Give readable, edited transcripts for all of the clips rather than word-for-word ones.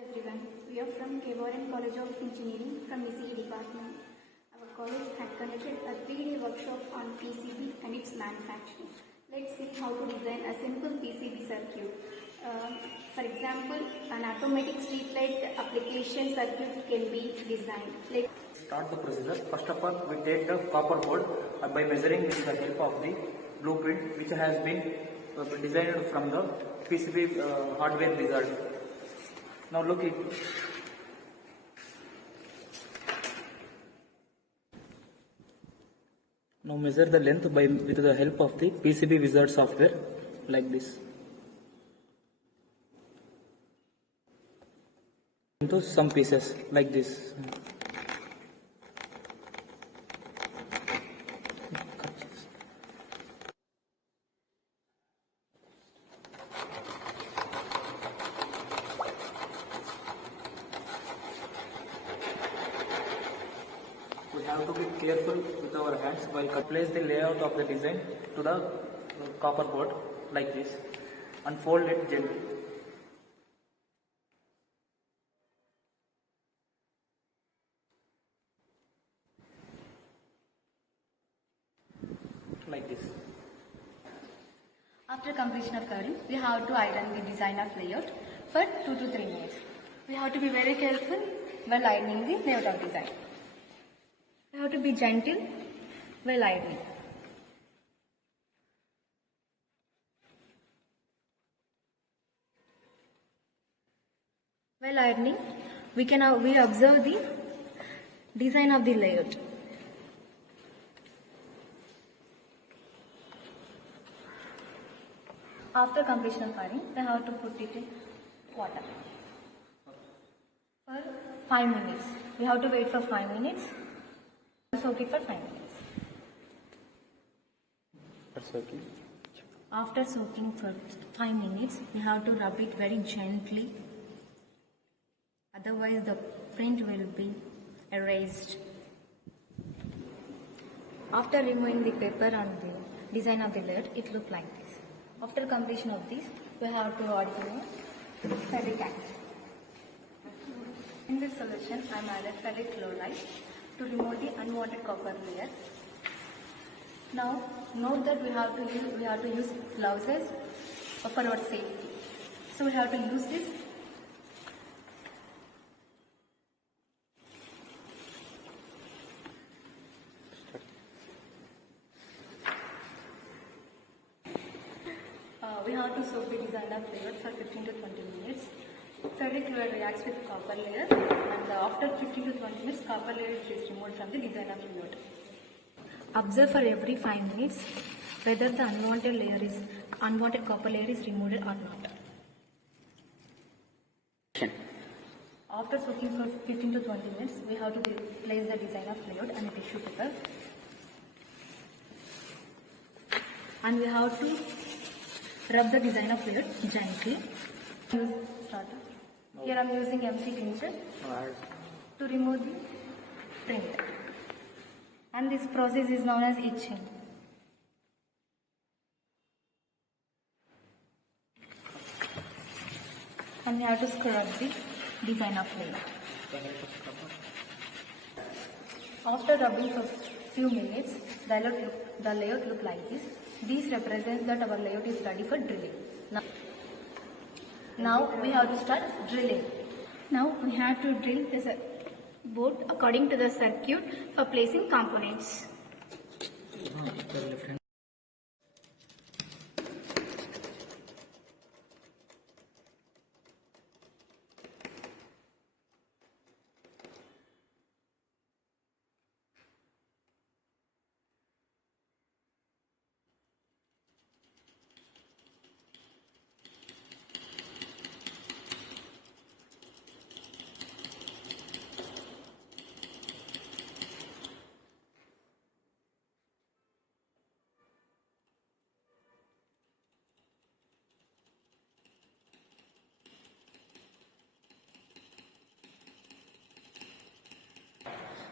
Everyone, we are from Kevoran College of Engineering from ECE department. Our college had conducted a 3-day workshop on PCB and its manufacturing. Let's see how to design a simple PCB circuit. For example, an automatic street light application circuit can be designed. Let's start the procedure. First of all, we take the copper board by measuring with the help of the blueprint which has been designed from the PCB hardware wizard. Now look it. Now measure the length with the help of the PCB wizard software like this. Into some pieces like this. We have to be careful with our hands while place the layout of the design to the copper board like this and fold it gently. Like this. After completion of coloring, we have to iron the design of layout for 2 to 3 minutes. We have to be very careful while ironing the layout of design. We have to be gentle while ironing. While ironing, we observe the design of the layout. After completion of ironing, we have to put it in water for 5 minutes. We have to wait for 5 minutes. Soak it for 5 minutes. After soaking for 5 minutes, we have to rub it very gently. Otherwise, the print will be erased. After removing the paper and the design of the layout, it looks like this. After completion of this, we have to add ferric acid. In this solution, I am added ferric chloride to remove the unwanted copper layer. Now, note that we have to use gloves for our safety. So we have to use this. We have to soak the design of layer for 15 to 20 minutes. Ferric chloride reacts with copper layer, and after 15 to 20 minutes, copper layer is removed from the design of layer. Observe for every 5 minutes whether the unwanted copper layer is removed or not. After soaking for 15 to 20 minutes, we have to place the design of layout on a tissue paper, and we have to rub the design of layout gently. Here I am using MC clincher to remove the print, and this process is known as etching. And we have to scrub the design of layout. After rubbing for few minutes, the layout look like this. This represents that our layout is ready for drilling. Now we have to start drilling. Now we have to drill the board according to the circuit for placing components.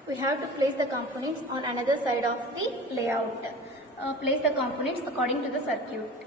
We have to place the components on another side of the layout. Place the components according to the circuit.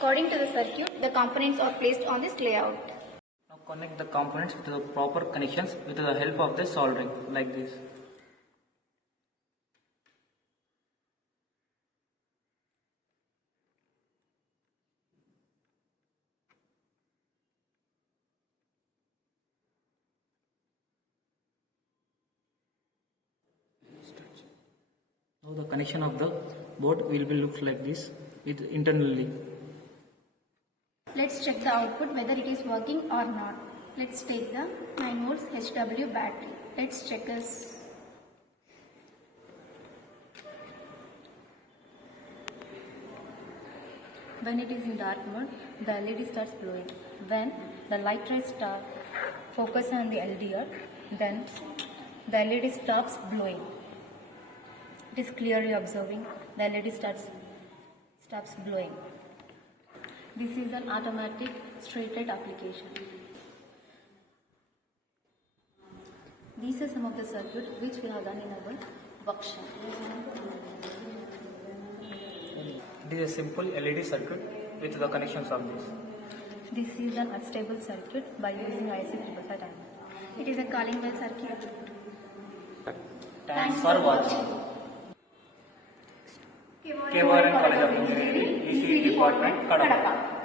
According to the circuit, the components are placed on this layout. Now connect the components to the proper connections with the help of the soldering, like this. Now the connection of the board will be look like this internally. Let's check the output whether it is working or not. Let's take the 9 volts HW battery. Let's check this. When it is in dark mode, the LED starts glowing. When the light rays start focus on the LDR, then the LED stops glowing. It is clearly observing the LED stops glowing. This is an automatic straight light application. These are some of the circuits which we have done in our workshop. It is a simple LED circuit with the connections of this. This is an unstable circuit by using IC 555 diamond. It is a calling bell circuit. Thanks for watching. Kevaran College of Engineering, ECE Department, Kadapa.